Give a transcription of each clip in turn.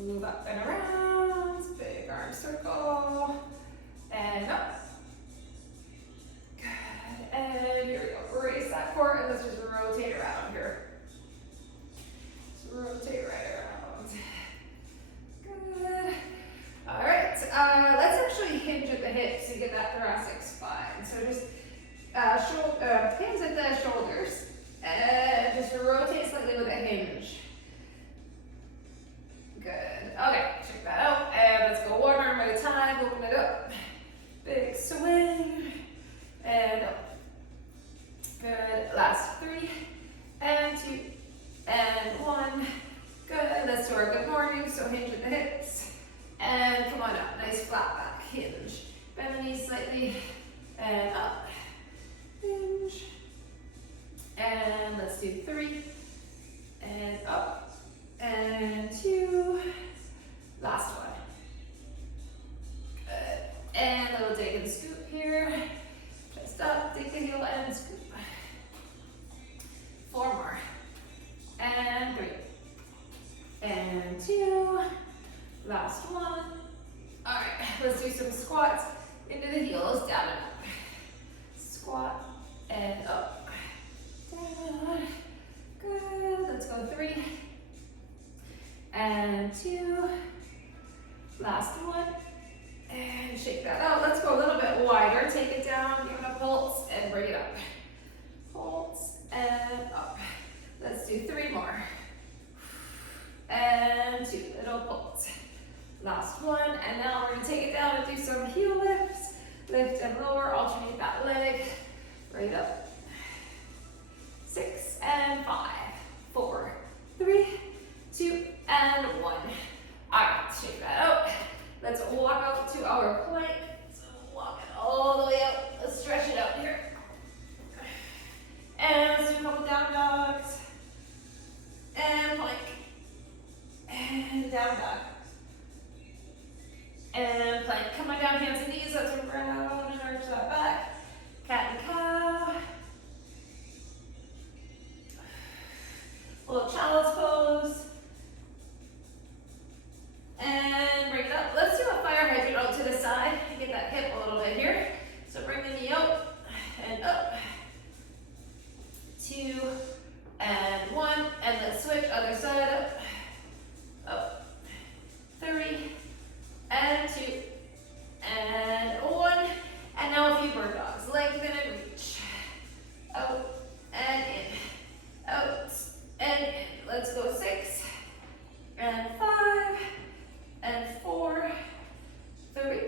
Move up and around, big arm circle, and up. Good, and here we go, raise that core, and let's just rotate around here. Just rotate right around. Good. All right, let's actually hinge at the hips to get that thoracic spine. So just hands at the shoulders, and just rotate slightly with a hinge. Good. Okay, check that out. And let's go one arm at a time. Open it up. Big swing. And up. Good. Last 3 and 2 and 1. Good. Let's do our good morning. So hinge at the hips. And come on up. Nice flat back. Hinge. Bend the knees slightly. And up. Hinge. And let's do 3. And up. And 2, last one. Good. And a little dig and scoop here. Chest up, dig the heel and scoop. 4 more. And 3. And 2, last one. All right, let's do some squats into the heels, down and up. Squat and up. Down. Good, let's go 3. And 2, last one, and shake that out. Let's go a little bit wider. Take it down, give it a pulse, and bring it up. Pulse and up. Let's do 3 more. And 2, little pulse. Last one, and now we're gonna take it down and do some heel lifts. Lift and lower, alternate that leg. Right up. 6 and 5, 4, 3, 2, and 1. All right, shake that out. Let's walk out to our plank. So walk it all the way out. Let's stretch it out here. And let's do a couple down dogs. And plank. And down dog. And plank. Come on down, hands and knees. Let's round and arch that back. Cat and cow. A little child's pose. And bring it up. Let's do a fire hydrant out to the side. Get that hip a little bit here. So bring the knee out and up. 2 and 1. And let's switch other side up. Up. 3 and 2 and 1. And now a few bird dogs. Lengthen and reach. Out and in. Out and in. Let's go 6 and 5. And 4, 3,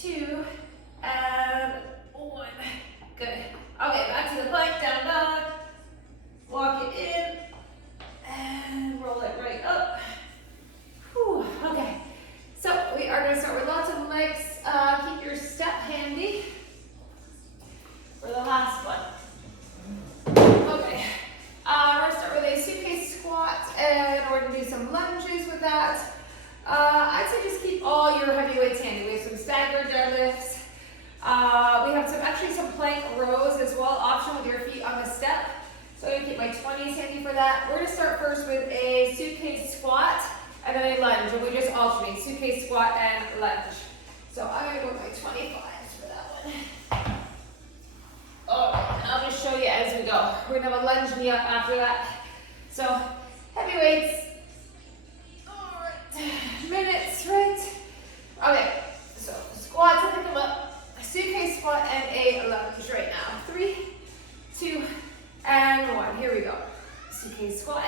2, and 1. Good. Okay, back to the plank, down dog. Walk it in, and roll it right up. Whew, okay, so we are going to start with lots of legs. Keep your step handy for the last one. Okay, we're going to start with a suitcase squat, and we're going to do some lunges with that. I'd say just keep all your heavy weights handy. We have some staggered deadlifts. We have some plank rows as well, option with your feet on the step. So I'm going to keep my 20s handy for that. We're going to start first with a suitcase squat and then a lunge, and we just alternate suitcase squat and lunge. So I'm going to go with my 25s for that one. Alright, and I'll just show you as we go. We're going to have a lunge knee up after that. So heavy weights. Alright, minutes, right? Okay, so squats, I pick them up. A suitcase squat and a lunge right now. 3, 2, and 1. Here we go. Suitcase squat.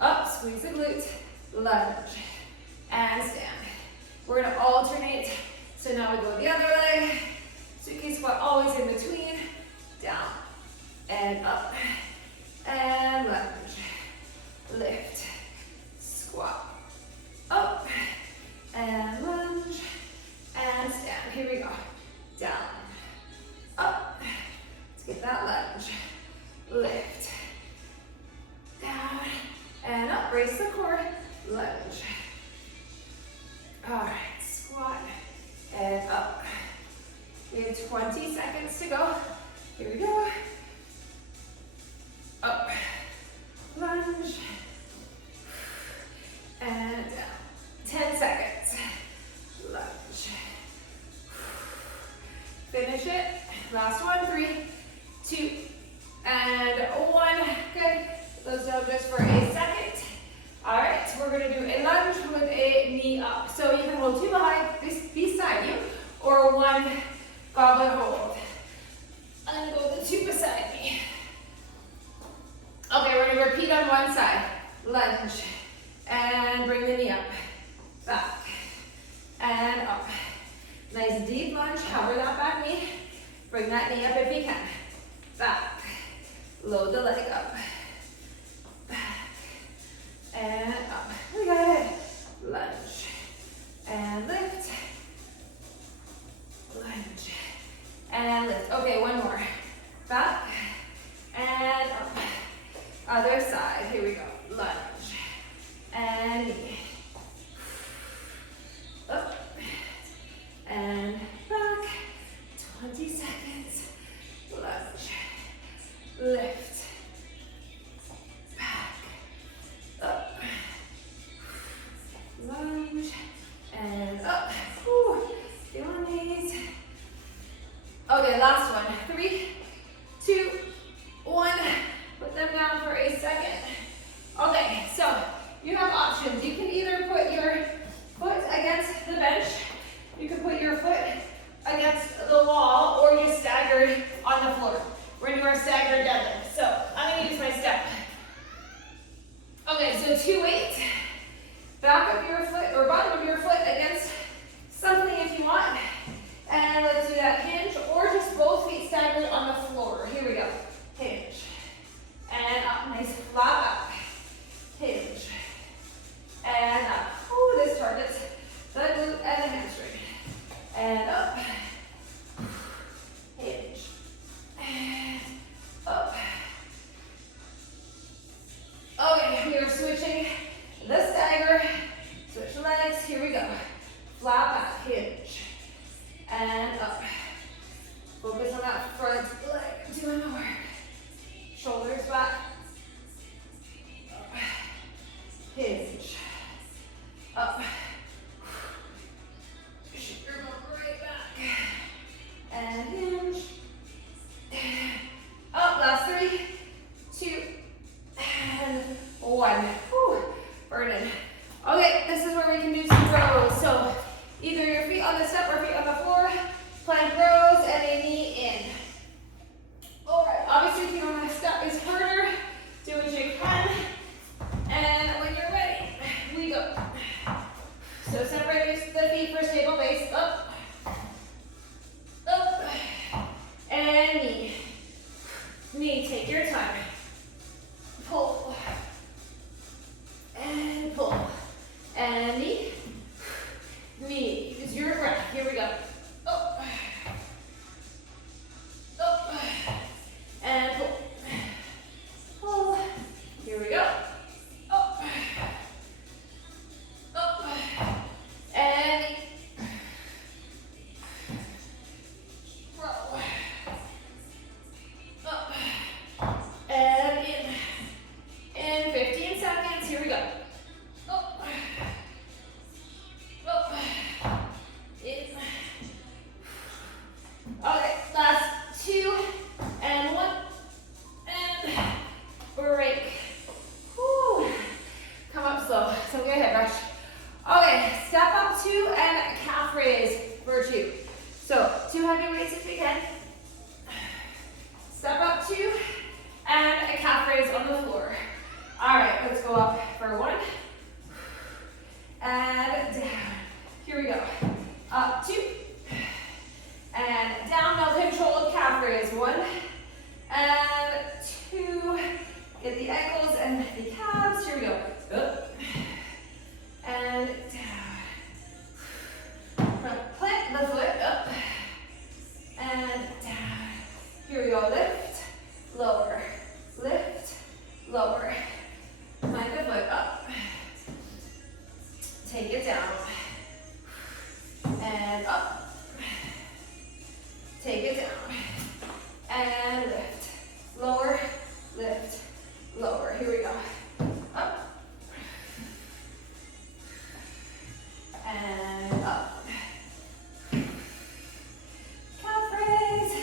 Up, squeeze the glute. Lunge. And stand. We're going to alternate. So now we go the other leg. Suitcase squat always in between. Down. And up. And lunge. Lift. Squat. Up. And lunge. And stand. Here we go. Down. Up. Let's get that lunge. Lift. Down. And up. Brace the core. Lunge. Alright. Squat. And up. We have 20 seconds to go. Here we go. Up. Lunge. And Last one, 3, 2, and 1. Good. Those down just for a second. All right, we're gonna do a lunge with a knee up. So you can hold 2 beside you, or 1 goblet hold. And go the 2 beside me. Okay, we're gonna repeat on one side. Lunge, and bring the knee up, back, and up. Nice deep lunge, cover that back knee. Bring that knee up if you can. Back, load the leg up. And up. We got it. Lunge. And lift. Lunge. And lift. Okay, one more. Back. And up. Other side. Here we go. Lunge. And knee. Up. And back. 20 seconds. Lunge. Lift. Up, lunge, and up. Whew. Feeling these. Okay, last one. 3, 2, 1. Put them down for a second. Okay, so you have options. You can either put your foot against the bench, you can put your foot against the wall, or just staggered on the floor. We're gonna do our staggered deadlift. So I'm gonna use my step. Okay, so 2 weights. Back of your foot, or bottom of your foot against something if you want. And let's do that hinge, or just both feet staggered on the floor. Here we go. Hinge. And up, nice flat back. Hinge. And up. Ooh, this targets the glute and the hamstring. And up. Hinge. And up. Okay, we are switching the stagger, switch legs, here we go. Flat back, hinge, and up. Focus on that front leg, doing the work. Shoulders back, up. Hinge, up. Shoot your arm right back, and hinge, up. Last 3, 2, and 1. Whew, burning. Okay, this is where we can do some rows. So either your feet on the step or feet on the floor. Plank rows and a knee in. All right, obviously if you don't want to step is harder, do what you can. And when you're ready, we go. So separate the feet for stable base. Up, up, and knee. Knee, take your time. Pull, and pull, and knee, knee, use your breath, here we go, up, up, and pull, pull, here we go, up, up, and knee, row, up, and in 15 seconds, here we go. Up, up, in. Okay, last 2, and 1, and break. Whew. Come up slow, so go ahead, rush. Okay, step up 2 and calf raise for 2. So 2 heavy weights if you can. Step up 2 and a calf raise on the floor. All right, let's go up for 1, and down. Here we go. Up 2, and down. Now controlled calf raise. 1, and 2. Get the ankles and the calves. Here we go. Up, and down. Plant the foot up, and down. Here we go. Lift, lower, lift, lower. Plant the foot up. Take it down. And up. Take it down. And lift. Lower, lift, lower. Here we go. Up. And up. Calf raise.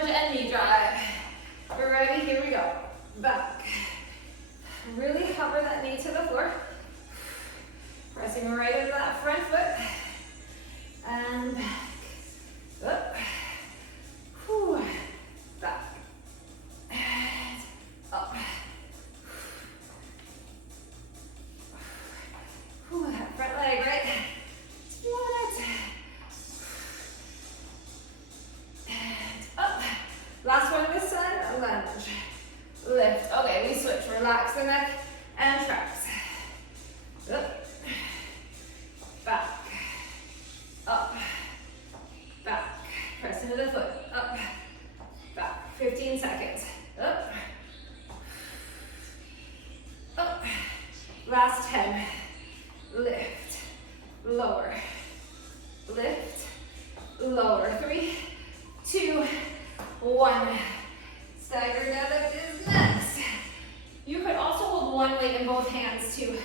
lunge and knee drive. We're ready, here we go. Back. Really hover that knee to the floor. Pressing right into that front foot. And back. Up. Whew. Back. And up. Whew, that front leg, right? And up. Last one this side, lunge. Lift. Okay, we switch. Relax the neck and traps. Up. Back. Up. Back. Press into the foot. Up. Back. 15 seconds. Up. Up. Last 10. Lift. Lower. Lift. Lower. 3, 2, 1. Stagger deadlift is next. You could also hold one weight in both hands too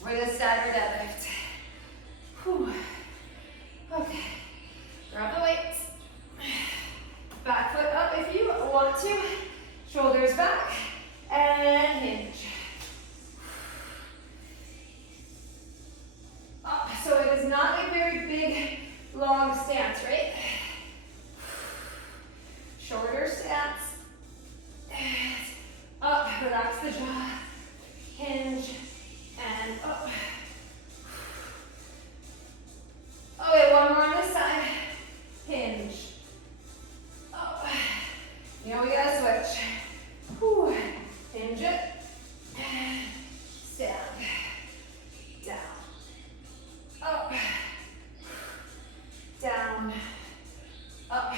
for the stagger deadlift. Whew. Okay. Grab the weights. Back foot up if you want to. Shoulders back and hinge. Up. So it is not a very big, long stance, right? Shorter stance. And up. Relax the jaw. Hinge and up. Okay, one more on this side. Hinge. Up. Now we gotta switch. Whew. Hinge it. Stand. Down. Up. Down. Up.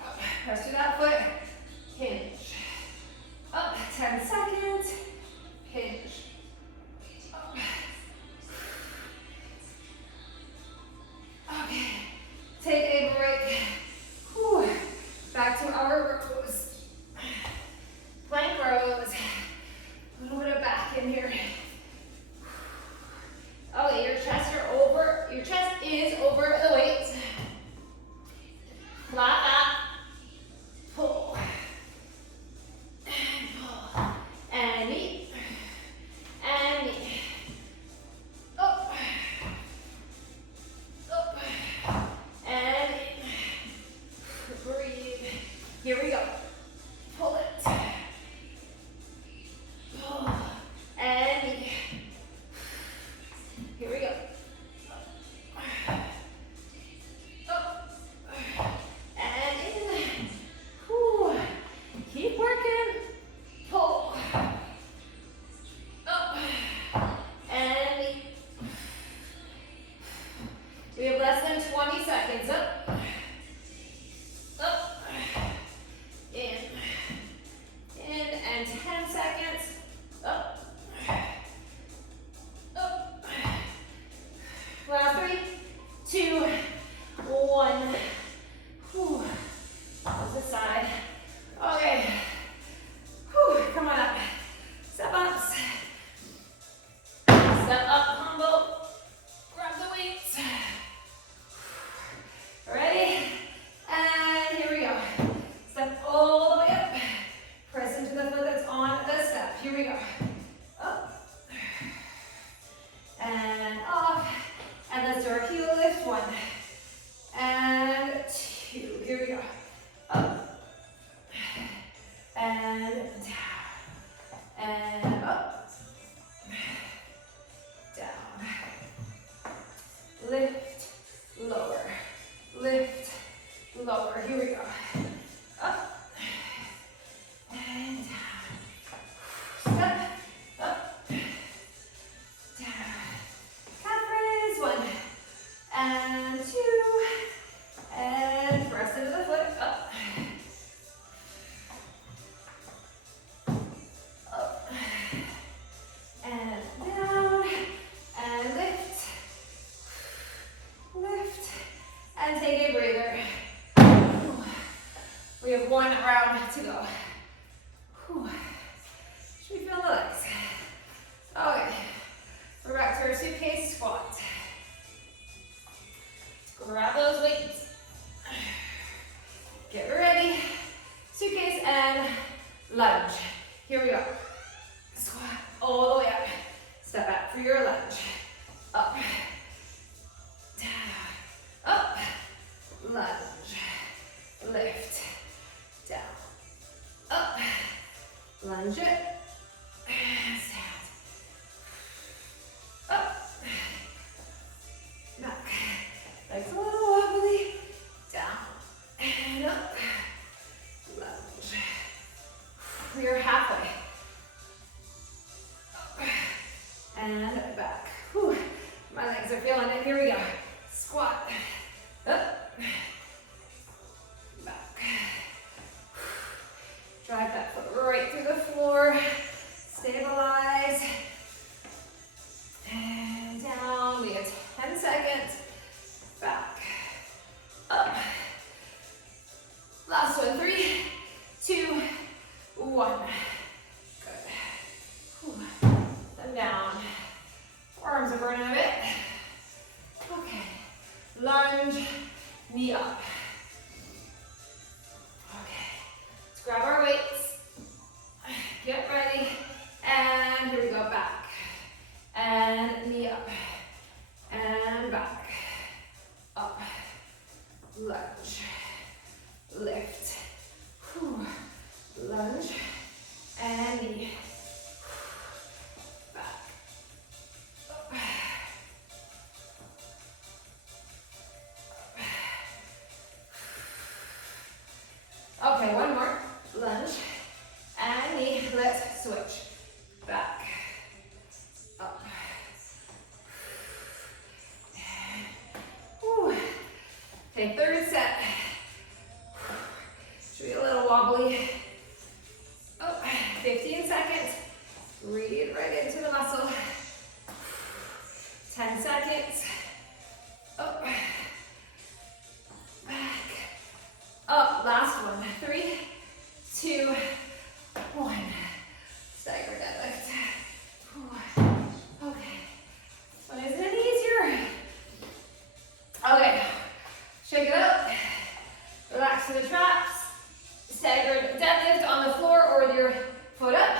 Up. Press through that foot. Hinge. Up. 10 seconds. Hinge. Up. Okay. Take a break. Whew. Back to our rows. Plank rows. A little bit of back in here. Okay, your chest is over the weights. Flat back. Pull. And pull. And knee. And knee. Up. Up. And in. Breathe. Here we go. Pull it. Pull. And knee. Here we go. Up. And in. Whew. Keep working. Pull. Up. And knee. We have less than 20 seconds. Up. Up. In. In. And 10 seconds. Up. Up. Last 3, 2, 1. Whew. Close this side. Okay. Whew. Come on up. Step ups. Step up combo. Grab the weights. Ready? And here we go. Step all the way up. Press into the foot that's on the step. Here we go. Up. And off. And let's do our heel lift. 1 and 2. Here we go. Up. And down. And up. Down. Lift. Lower. Lift. Lower. Here we go. Up. And down. Step. Up. Down. Calf raise. 1 and 2. And press into the foot. Up. Up. And down. And lift. Lift. And take a breather. We have 1 round to go. Whew. Should we feel the legs? Okay. We're back to our suitcase squat. Grab those weights. Get ready. Suitcase and lunge. Here we go. Squat all the way up. Step back for your lunge. Up. Down. Up. Lunge. Lift. Down. Up. Lunge it. And stand. Up. Back. Legs a little wobbly. Down. And up. Lunge. We're halfway. Up. And back. Whew. My legs are feeling it. Here we go. Squat. Up. Back. Drive that foot right through the floor. Stabilize. And down. We have 10 seconds. Back. Up. Last one. 3, 2, 1. Good. Whew. Then down. Arms are burning a bit. Okay. Lunge. Knee up. Okay. Let's grab our weights. Get ready. And here we go. Back. And knee up. And back. Up. Lunge. Lift. Whew. Lunge. And knee. Back. Up. Okay, one more. Lunge. And knee. Let's switch. Back. Up. Whew. Okay, third set. Should be a little wobbly. Oh, 15 seconds. Breathe right into the muscle. 10 seconds. Up. Back. Up. Last one. 3, 2, 1. Stagger deadlift. Okay. But isn't it easier? Okay. Shake it up. Relax through the traps. Staggered deadlift on the floor or with your foot up.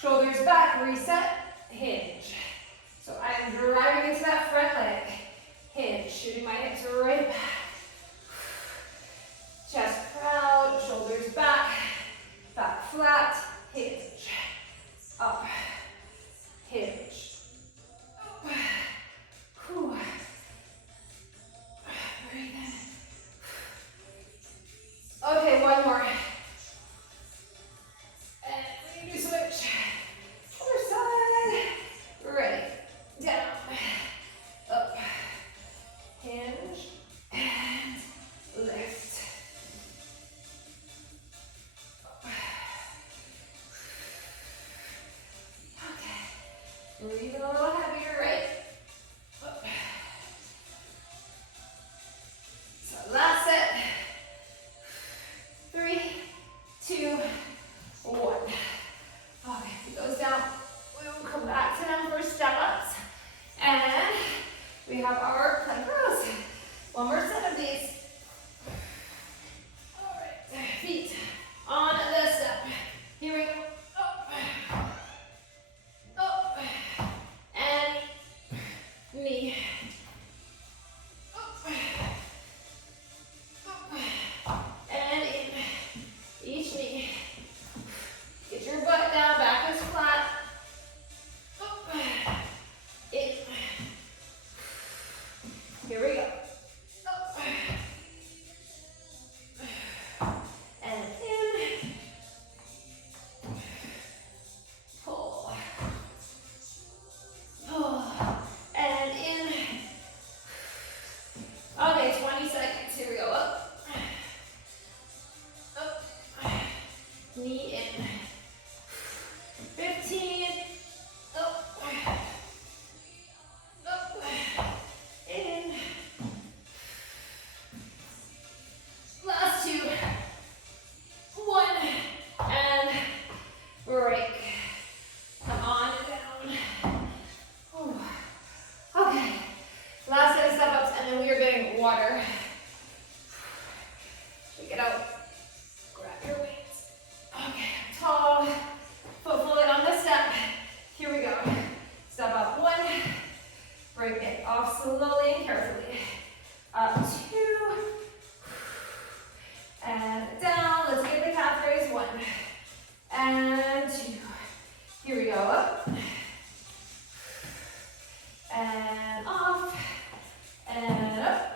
Shoulders back. Reset. Hinge. So I'm driving into that front leg. Hinge. Shooting my hips right back. Chest proud. Shoulders back. Back flat. Hinge. Up. Hinge. Up. Whew. Breathe in. Okay, one more. And we do switch. Other side. Ready. Down. Up. Hinge. And Shake it out. Grab your weights. Okay, tall. Foot fully on the step. Here we go. Step up 1. Break it off slowly and carefully. Up 2. And down. Let's get the calf raise. 1. And 2. Here we go. Up. And off. And up.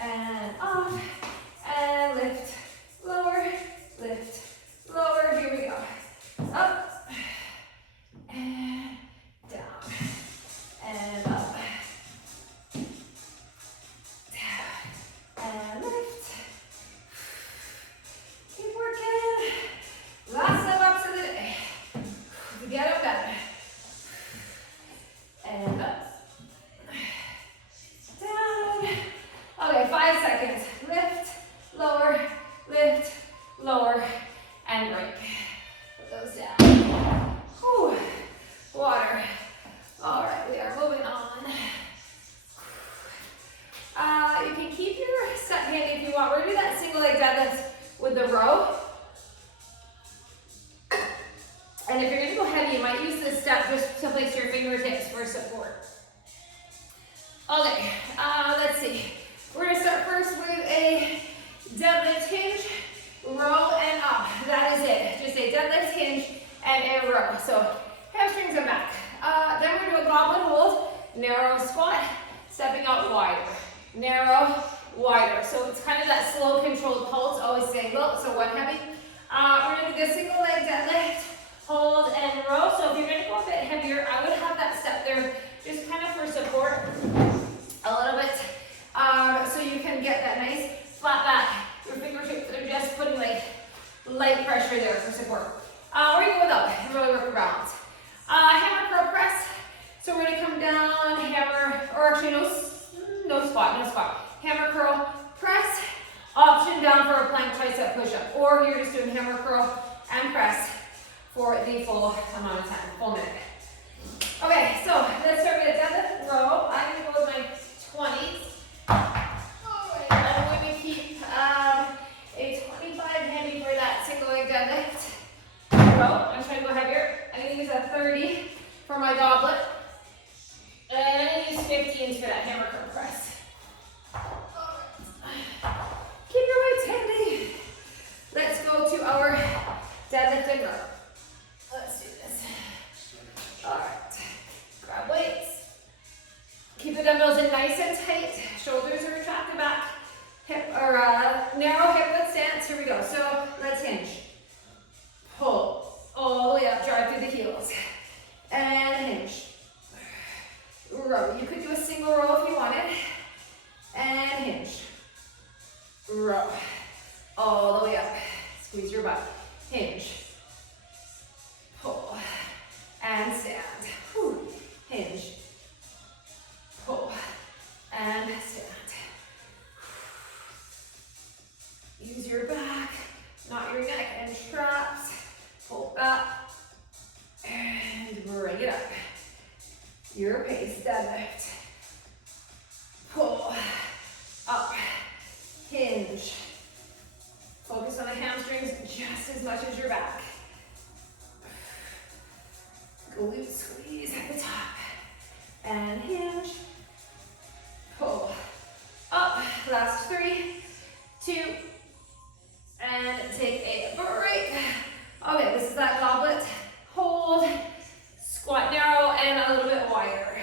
And off. And lift. Lower. Lift. Lower. Here we go. Up. And down. And up. Down. And lift. Keep working. Last step up to the day. Get up, better. And up. Down. Okay, 5 seconds. Lift, lower, and break. Put those down. Whew. Water. All right, we are moving on. You can keep your step handy if you want. We're gonna do that single leg deadlift with the row. And if you're gonna go heavy, you might use this step just to place your fingertips for support. Okay, let's see. We're gonna start first with a deadlift hinge, row and up. That is it. Just a deadlift hinge and a row. So hamstrings are back. Then we're gonna do a goblet hold, narrow squat, stepping out wider. Narrow, wider. So it's kind of that slow controlled pulse, always single, so 1 heavy. We're gonna do the single leg deadlift, hold and row. So if you're gonna go a bit heavier, I would have that step there just kind of for support a little bit. So you can get that nice flat back. Your fingertips are just putting like light pressure there for support. We're gonna go without and really work for balance. Hammer curl press. So we're gonna come down, hammer, or actually no squat. Hammer curl press. Option down for a plank tricep push-up. Or you're just doing hammer curl and press for the full amount of time, full minute. Okay, so let's start with a deadlift row. I'm gonna go with my 20s. Alright, I'm going to keep a 25 handy for that single leg deadlift row. I'm trying to go heavier. I'm gonna use a 30 for my goblet. And I'm gonna use 15s for that hammer curl press. Alright. Keep your weights handy. Let's go to our deadlift and row. Let's do this. Alright. Grab weights. Keep the dumbbells in nice and tight. Shoulders are retracted back. Hip or narrow hip width stance. Here we go. So let's hinge. Pull all the way up. Drive through the heels. And hinge. Row. You could do a single row if you wanted. And hinge. Row. All the way up. Squeeze your butt. Hinge. Pull. And stand. Whew. Hinge. Pull. And stand. Use your back, not your neck and traps. Pull back. And bring it up. Your pace, deadlift. Pull. Up. Hinge. Focus on the hamstrings just as much as your back. Glute squeeze at the top. And hinge. Pull. Up. Last 3, 2, and take a break. Okay, this is that goblet. Hold. Squat narrow and a little bit wider.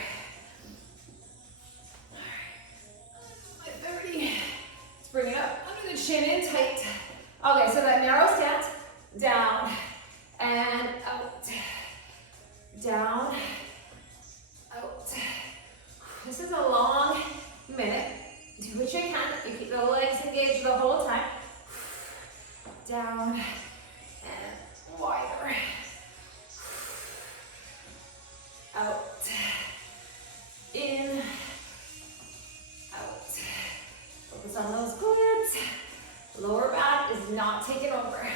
Alright. 30. Let's bring it up under the chin in tight. Okay, so that narrow stance. Down and out. Down. Out. This is a long minute. Do what you can. You keep the legs engaged the whole time. Down and wider. Out. In. Out. Focus on those glutes. Lower back is not taking over.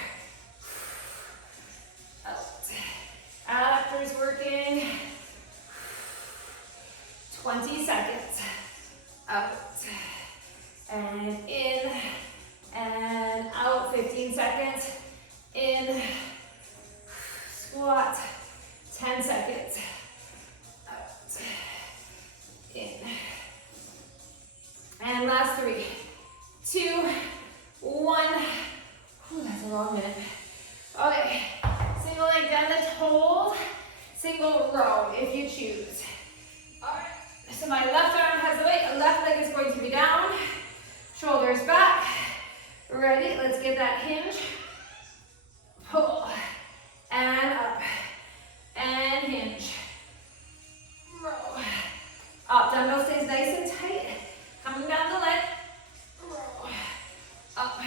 Out. Adductors working. 20 seconds. Out. and in, and out, 15 seconds, in, squat, 10 seconds, out, in, and last 3, 2, 1, whew, that's a long minute. Okay, single leg deadlift, hold, single row if you choose. All right, so my left arm has the weight, left leg is going to be down, shoulders back, ready, let's get that hinge, pull, and up, and hinge, row, up, dumbbell stays nice and tight, coming down the leg, row, up,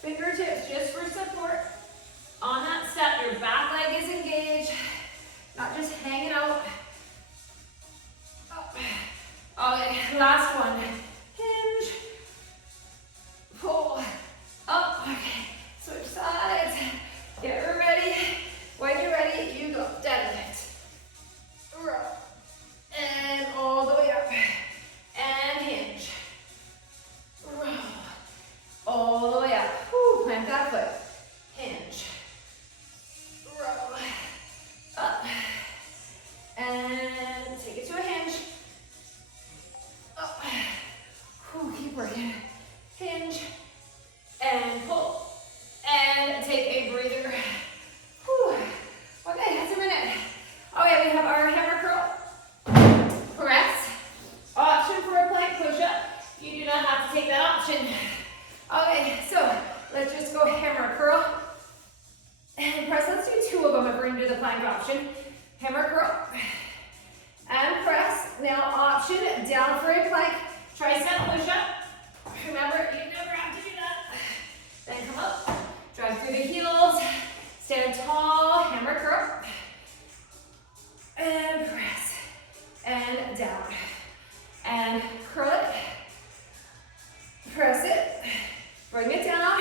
fingertips just for support, on that step, your back leg is engaged, not just hanging out, up, okay, last one, hinge, pull, up, okay, switch sides, get ready, when you're ready, you go, deadlift, row, and all the way up, and hinge, row, all the way up, whew, plant that foot, hinge, row, up, and take it to a hinge, up, whew, keep working, hinge, and pull, and take a breather, whew, okay, that's a minute, okay, we have our hammer curl, press, option for a plank push-up, you do not have to take that option, okay, so let's just go hammer curl, and press, let's do 2 of them if we're going to do the plank option, hammer curl, and press, now option, down for a plank, tricep push-up, remember, you never have to do that, then come up, drive through the heels, stand tall, hammer curl, and press, and down, and curl it, press it, bring it down,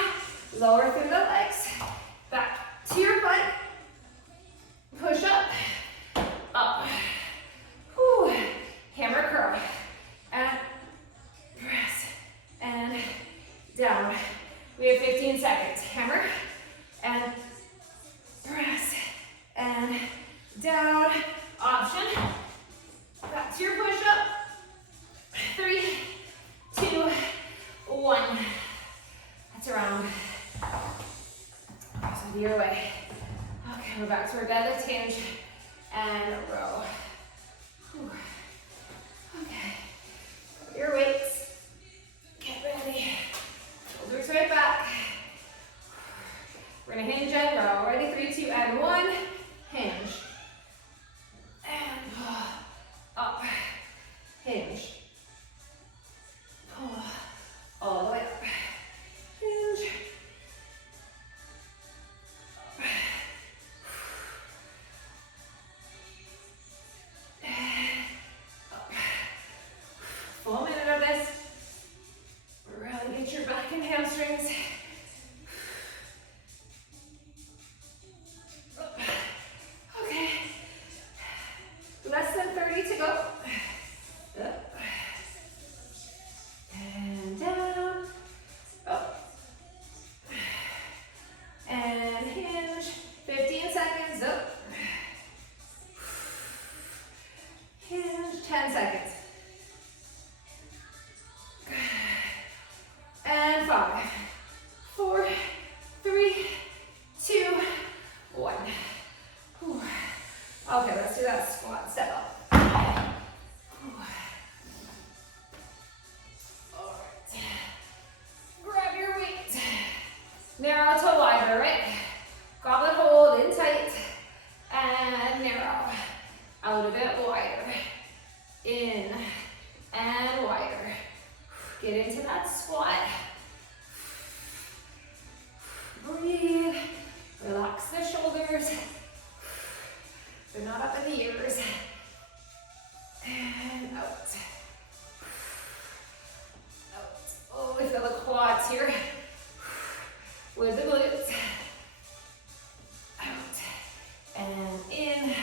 lower through the legs, back to your plank, push up, whew, hammer curl, and press, and down. We have 15 seconds, hammer, and press, and down, option, back to your push-up, 3, 2, 1, that's a round, so your way, okay, we're back to our deadlift hinge, and row, whew. Okay, put your weights, get ready, shoulders right back, we're gonna hinge and row, ready, 3, 2, and 1, hinge, and pull, up, hinge, pull, all the way up, hinge, up, full minute of this, really get your back and hamstrings, okay, less than 30 to go, up, and down, up, and hinge, 15 seconds, up, hinge, 10 seconds, and 5, 4, 3, 2, 1. Whew. Okay, let's do that squat, step up. Whew. All right. Grab your weight. Narrow to wider, right? Goblet hold in tight, and narrow. Out a bit wider. In, and wider. Get into that squat. Breathe. Relax the shoulders. They're not up in the ears. And out. Out. Oh, we feel the quads here. With the glutes. Out. And in.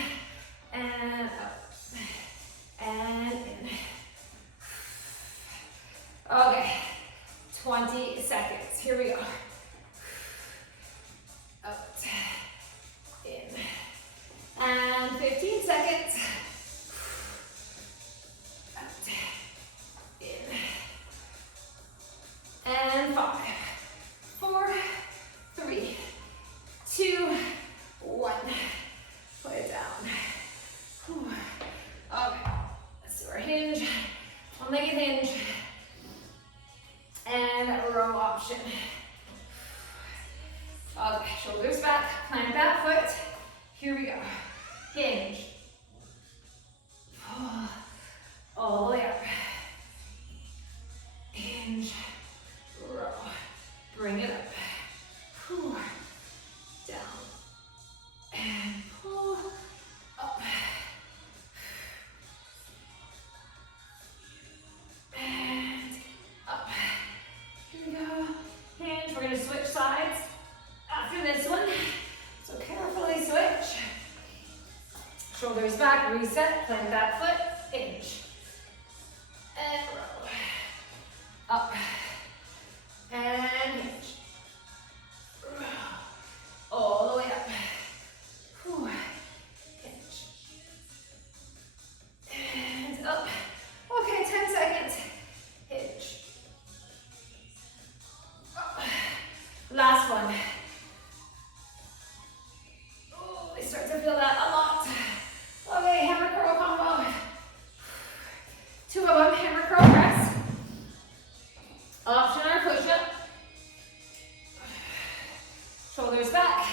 And out. And in. Okay, 20 seconds. Here we go. Out, in, and 15 seconds. Out, in, and 5, 4, 3, 2, 1. Put it down. Whew. Okay, let's do our hinge, one-legged hinge, and row option. Okay, shoulders back, plant that foot. Here we go. Hinge. All the way up. Hinge, row. Bring it up. Whew. Down. And pull up. And up. Here we go. Hinge. We're going to switch sides after this one. So carefully switch. Shoulders back, reset, plant that foot, hinge. And row. Up. And hinge. Row. All the way up. Whew. Hinge. And up. Okay, 10 seconds. Hinge. Up. Last one. Oh, I start to feel that a lot. Okay, hammer curl combo. 2 of them, hammer curl press. Option or push up. Shoulders back.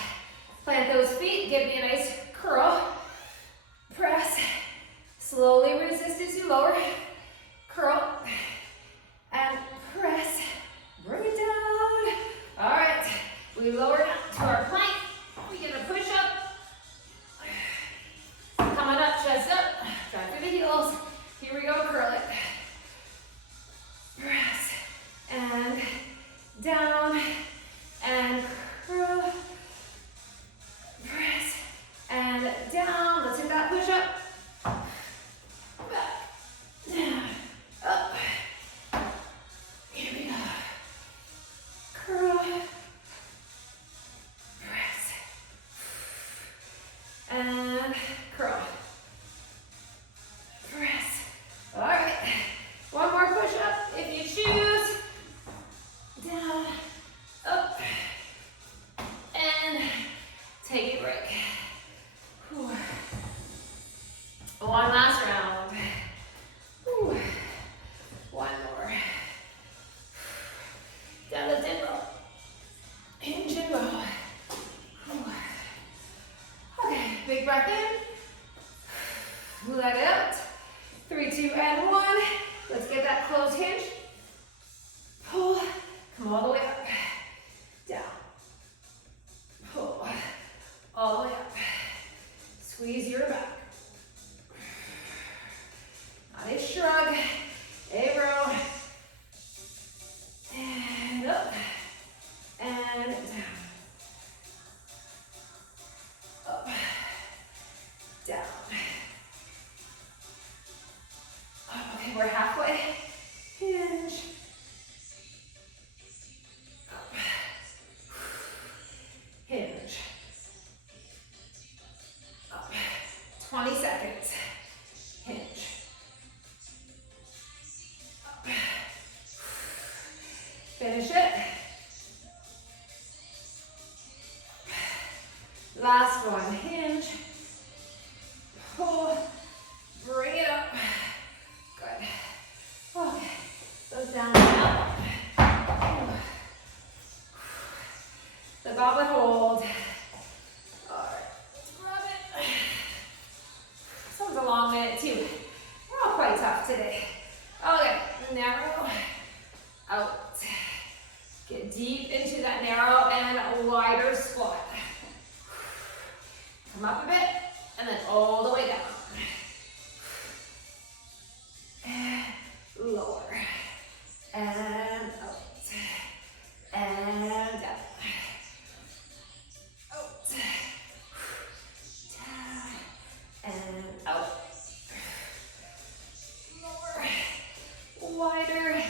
Plant those feet. Give me a nice curl. Press. Slowly resist as you lower. Curl. And press. Bring it down. All right. We lower down to our plank. We get a push up. Coming up, chest up. Drive through the heels. Here we go. Curl it. Press. And down. And curl. Press. And down. Let's hit that push up. Back. Down. Up. Here we go. Curl. Press. And curl. Press. All right. One more push up if you choose. Down. Up. And take a break. Whew. One last round. Whew. One more. Deadlift and row. Hinge and row. Whew. Okay, big breath in. Let it out. 3, 2, and 1. Let's get that closed hinge. Pull. Come all the way up. Down. Pull. All the way up. Squeeze your back. Nice shrug. A row. And up. And down. Up. Down. Okay, we're halfway. Hinge. Up. Hinge. Up. 20 seconds. Hinge. Up. Finish it. Last one. Hinge. Pull. Bring it up. Good. Okay. Goes down and up. The goblet hold. Alright. Let's grab it. This one's a long minute too. We're all quite tough today. Okay. Narrow. Out. Get deep into that narrow and wider squat. Come up a bit and then all the way down. And lower. And out. And down. Out. Down. And out. Lower. Wider.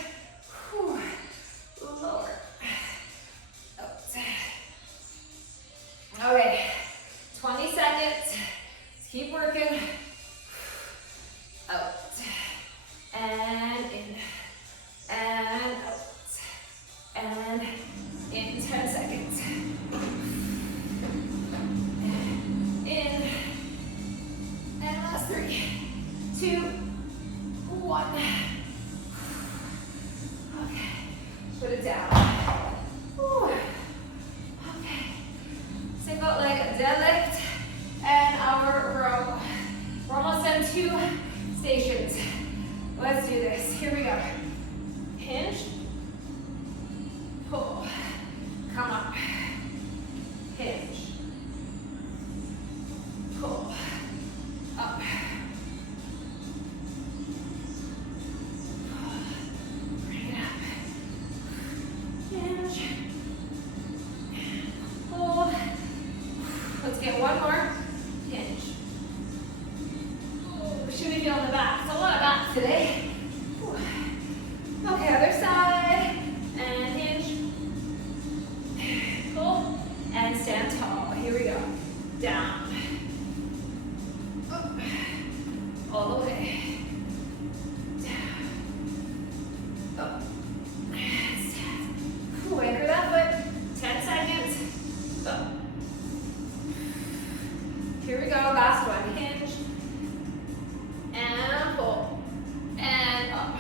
Put it down. Whew. Okay. Single leg deadlift and our row. We're almost done 2 stations. Let's do this. Here we go. Hinge. Pull. Come up. Hinge. Pull. Up. Bring it up. Hinge. Pull. Let's get one more. Hinge. Ooh, should be feeling the back. It's a lot of back today. Ooh. Okay, other side. And hinge. Pull. And stand tall. Here we go. Down. Up. All the way. Down. Up. And stand. Ooh, anchor that foot. 10 seconds. Up. Here we go, last one. Hinge. And pull. And up.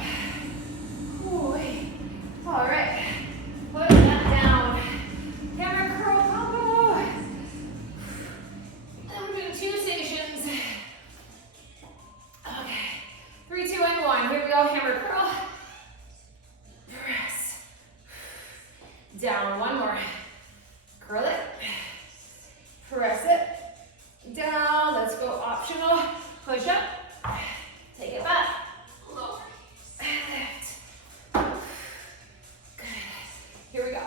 Ooh, all right. Put that down. Hammer curl combo. And we're doing 2 stations. Okay. 3, 2, and 1. Here we go. Hammer curl. Press. Down. One more. Curl it. Press it. Down. Let's go optional. Push up. Take it back. Lower. Lift. Good. Here we go.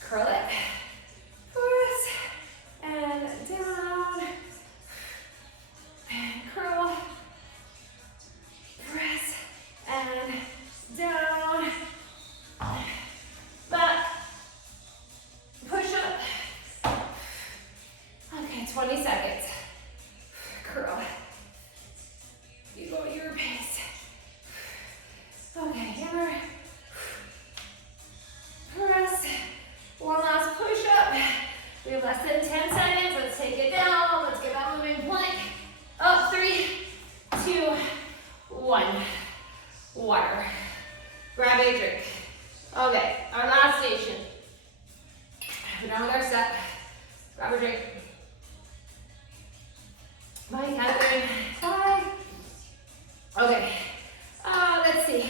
Curl it. Press. And down. And curl. Press. And down. Back. Push up. Okay, 20 seconds. Curl. You go at your pace. Okay, hammer. Press. One last push up. We have less than 10 seconds. Let's take it down. Let's get that moving plank. Up, 3, 2, 1. Water. Grab a drink. Okay, our last station. We're done with our set. Grab a drink. Bye, Catherine. Bye. Okay. Let's see.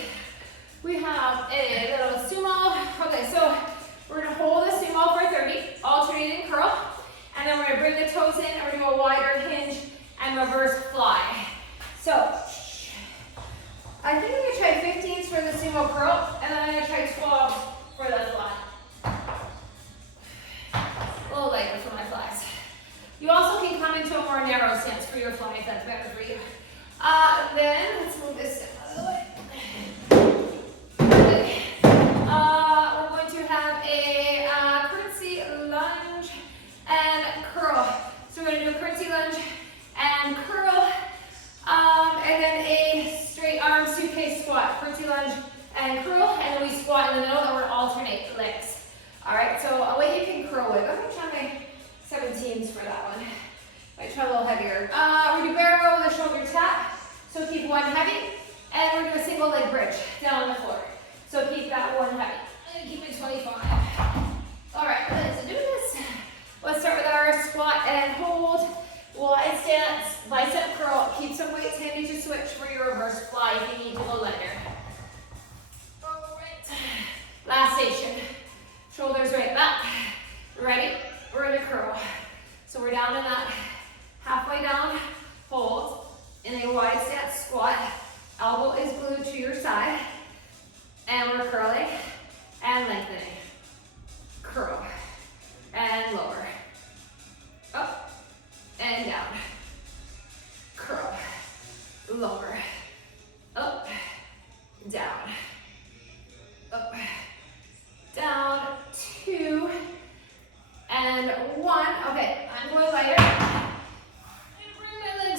We have a little sumo. Okay, so we're gonna hold the sumo for 30, alternating curl, and then we're gonna bring the toes in, and we're gonna do a wider hinge and reverse fly. So I think I'm gonna try 15s for the sumo curl, and then I'm gonna try 12 for the fly. A little lighter for my flies. You also can come into a more narrow stance for your fly if that's better for you. Then let's move this out of the way. Okay. We're going to have a curtsy lunge and curl. So we're going to do a curtsy lunge and curl, and then a straight arm suitcase squat. Curtsy lunge and curl, and then we squat in the middle, and we're alternate legs. All right. So a way you can curl with. I'm going to try my 17s for that one. Might try a little heavier. We do barrel roll with a shoulder tap. So keep one heavy, and we're doing a single leg bridge down on the floor. So keep that one heavy. And keep it 25. All right, let's do this. Let's start with our squat and hold. Wide stance, bicep curl. Keep some weights handy to switch for your reverse fly if you need to go lighter. All right. Last station. Shoulders right back. Ready? We're gonna curl. So we're down in that halfway down, hold. In a wide stance squat, elbow is glued to your side, and we're curling and lengthening. Curl and lower. Up and down. Curl, lower. Up, down. Up, down, 2, and 1. Okay, I'm going lighter.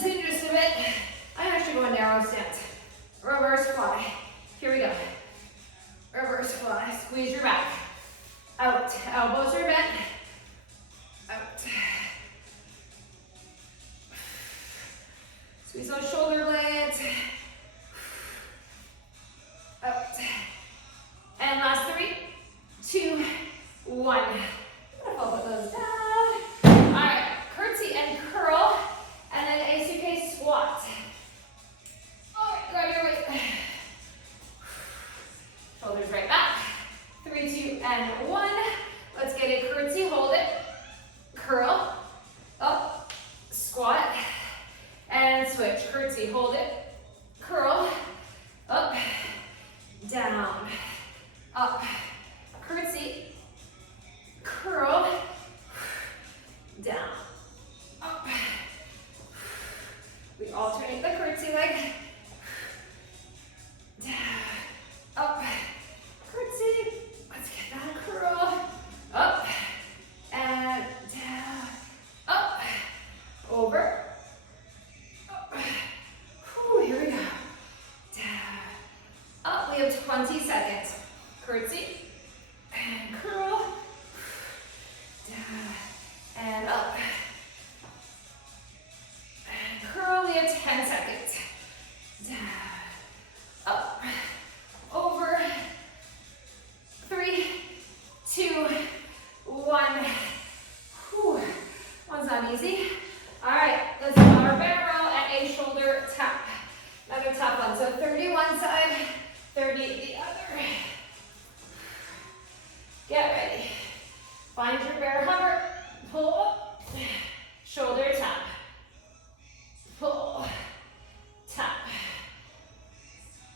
In just a bit. I'm actually going narrow stance. Reverse fly. Here we go. Reverse fly. Squeeze your back. Out. Elbows are bent. Out. Squeeze those shoulder blades. Out. And last 3, right back. 3, 2, and 1. Let's get a curtsy, hold it. Curl, up, squat, and switch. Curtsy, hold it. Curl, up, down, up. Curtsy, curl, down, up. We alternate the curtsy leg. Down, up, curtsy. Let's get that curl. Up, and down, up, over, up. Whew, here we go. Down, up. We have 20 seconds. Curtsy, and curl, down, and up. And curl, we have 10 seconds. Down, up, over, 3, 2, 1. Whew. One's not easy. All right, let's do our barrel and a shoulder tap. Another tap one. So 30 one side, 30 the other. Get ready. Find your bear hover. Pull up. Shoulder tap. Pull. Tap.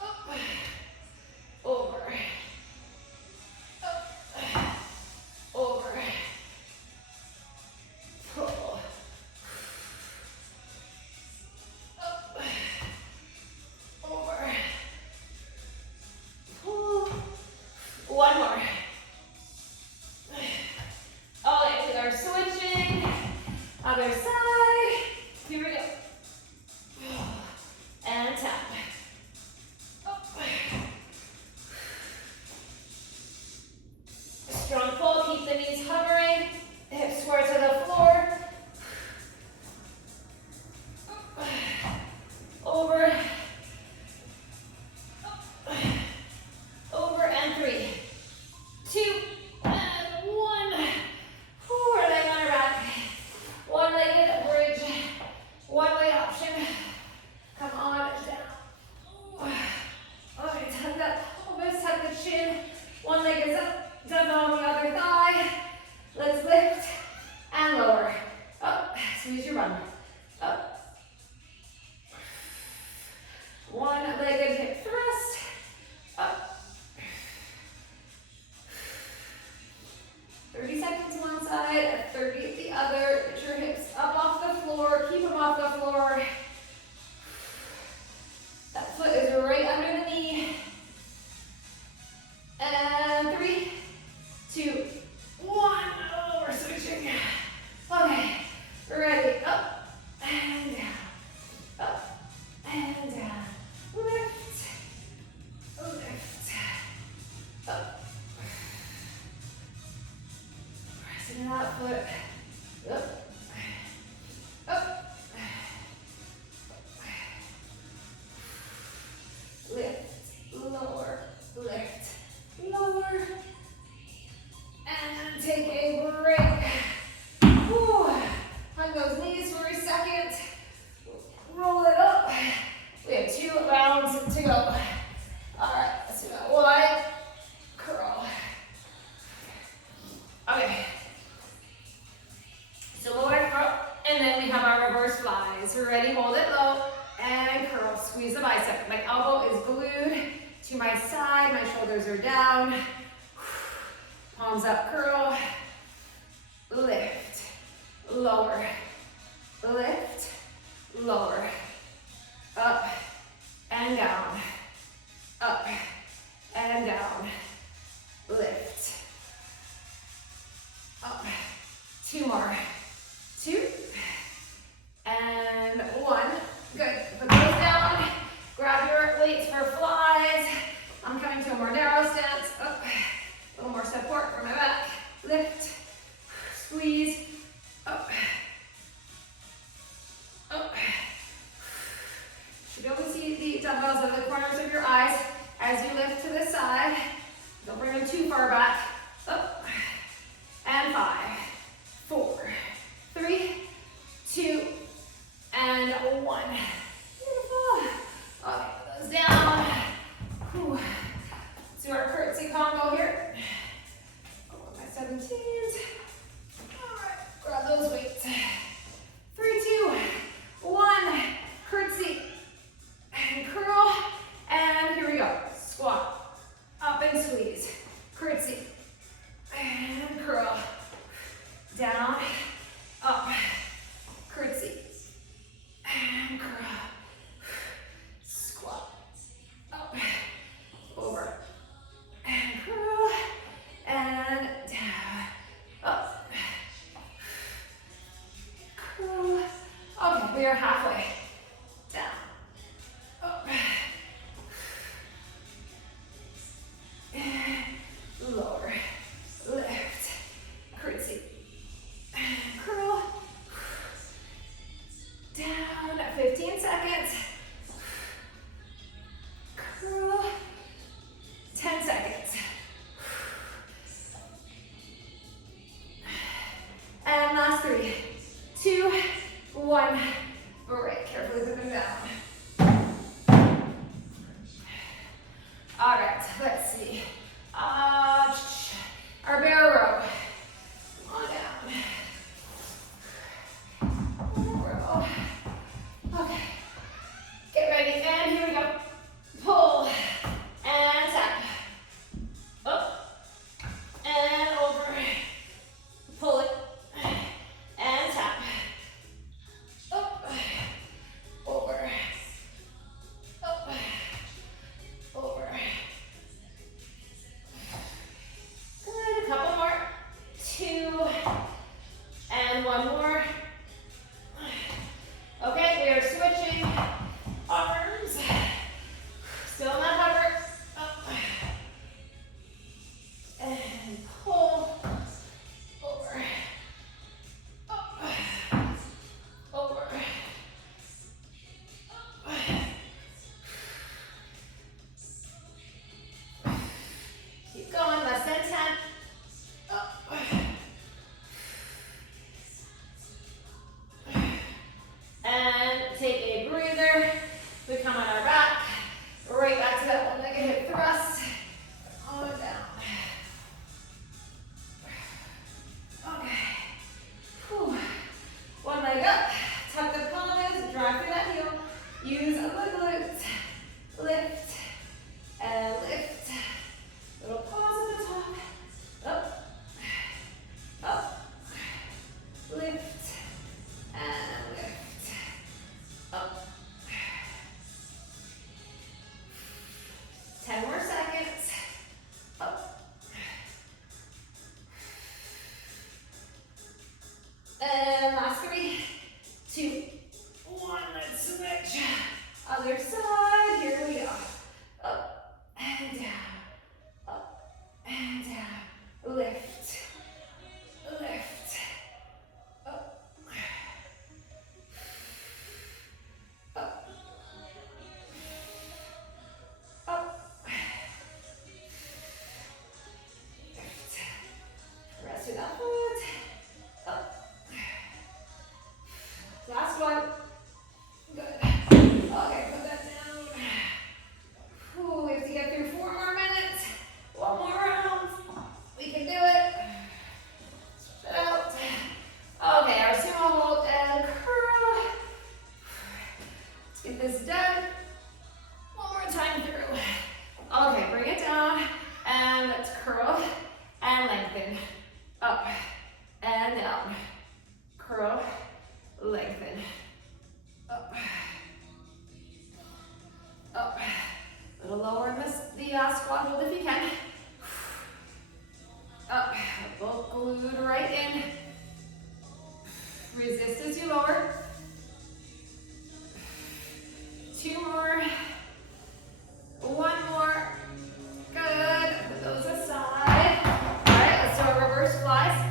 Up. Over. Up. Over. Pull. Up. Over. Pull. One more. Okay, we are switching. Other side. Here we go. And tap. Up. Strong pull, keep the knees hovering. Hips square to the floor. Up. Over. Up. Over and 3, 2, and 1. Whew, leg on our back. One-legged bridge. One-leg option. Come on down. Okay, tug that pelvis, tug the chin. One leg is up, dumbbell on the other thigh. Let's lift and lower. Up, squeeze your bum. Up. One-legged hip thrust. Up. 30 seconds one side, 30 the other. Get your hips up off the floor, keep them off the floor. That foot is right under the knee. And 3, 2, 1. Oh, we're switching. Okay, ready. Up and down. Up and down. Lift. Lift. Up. Pressing that foot. Up. Up. Lift, lower, lift, lower, and take a break. Whew. Hug those knees for a second. Roll it up. We have 2 rounds to go. All right, let's do that. Wide curl. Okay. So lower curl, and then we have our reverse flies. We're ready, hold it low, and curl. Squeeze the bicep. My elbow is glued to my side, my shoulders are down. Palms up, curl. Lift, lower, lift, lower. Up and down, up and down. Lift, up. 2 more. 2 and 1. Good. Put those down. Grab your weights for flies. I'm coming to a more narrow stance. Up. A little more support for my back. Lift. Squeeze. Up. Up. You should be able to see the dumbbells over the corners of your eyes as you lift to the side. Don't bring them too far back. Up. And 5, 4, 3, 2, and 1. Beautiful. Okay, put those down. Whew. Let's do our curtsy Glute right in. Resist as you lower. 2 more. 1 more. Good. Put those aside. All right, let's do our reverse flies.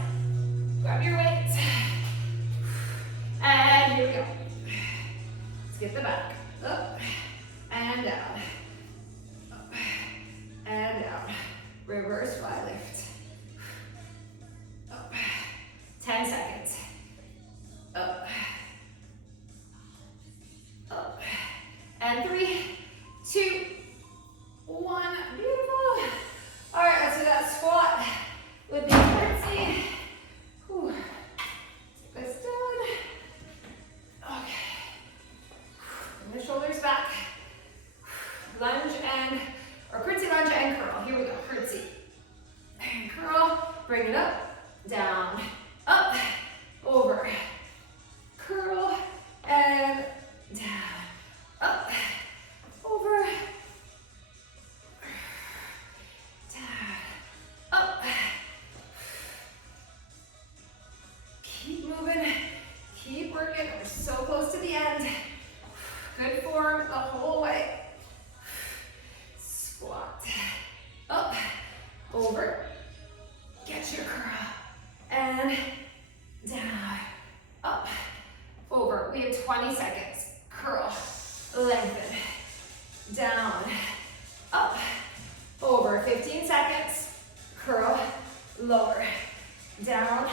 Grab your weights. And here we go. Let's get the back. Up and down. Up and down. Reverse fly lift. Up. 10 seconds. Up. Up. And 3, 2, 1. Beautiful. All right, let's do that squat with the curtsy. Whew. Get this done. Okay. Bring the shoulders back. Lunge and, or curtsy, lunge and curl. Here we go, curtsy. And curl, bring it up, down, up, over. Curl and down, up, over, down, up. Keep moving, keep working. We're so close to the end. Good form the whole way. Squat, up, over, get your curl, and down, up, over. We have 20 seconds. Curl, lengthen, down, up, over. 15 seconds. Curl, lower, down,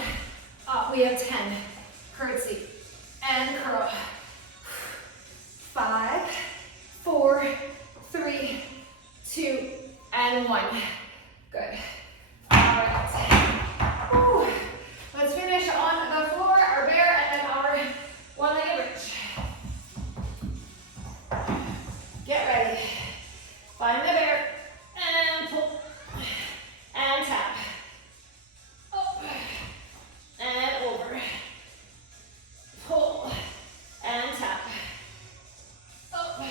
up. We have 10. Curtsy, and curl. 5, 4, 3, 2, and 1. Good. All right. Woo. Let's finish on the floor, our bear, and then our one-legged bridge. Get ready. Find the bear, and pull, and tap. Up, and over. Pull, and tap. Up.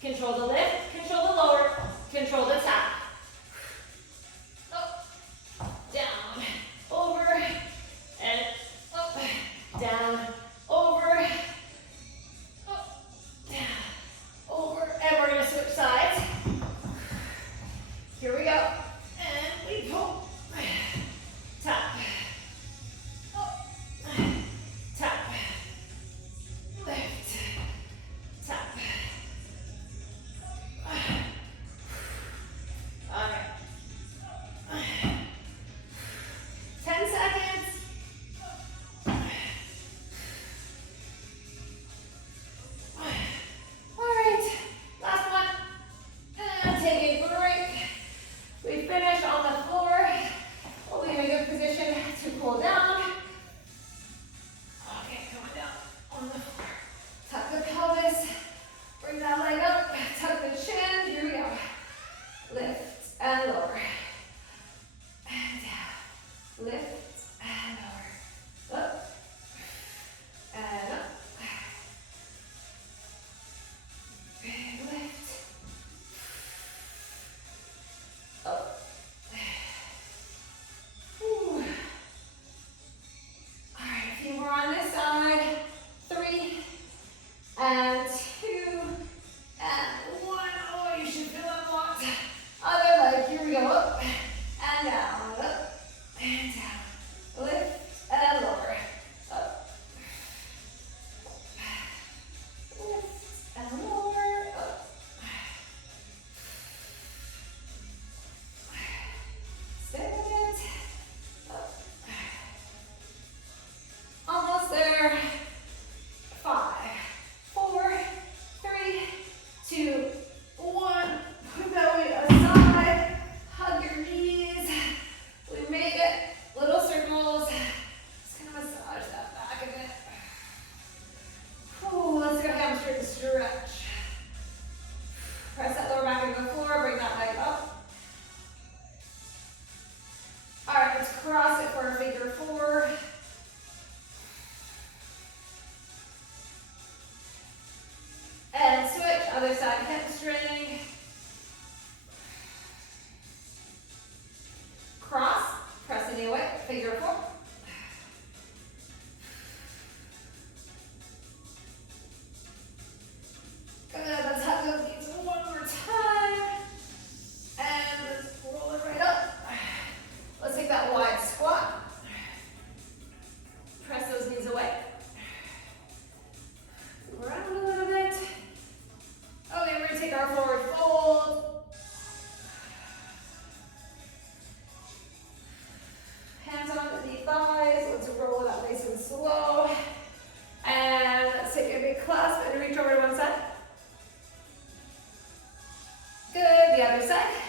Control the lift, control the lower, control the tap. Up, down, over, and up, down, over, up, down, over. And we're going to switch sides. Here we go. And we pull, tap, up, tap, lift, tap. All right. 10 seconds. All right, last one. And take a break. We finish on the floor. We'll be in a good position to cool down. Okay, going down on the floor. Tuck the pelvis. Bring that leg up. Tuck the chin. Here we go. Lift and lower. And down. Lift and lower. Up. And up. Big lift. hold. Hands on the thighs. Let's roll it up nice and slow. And let's take a big clasp and reach over to one side. Good, the other side.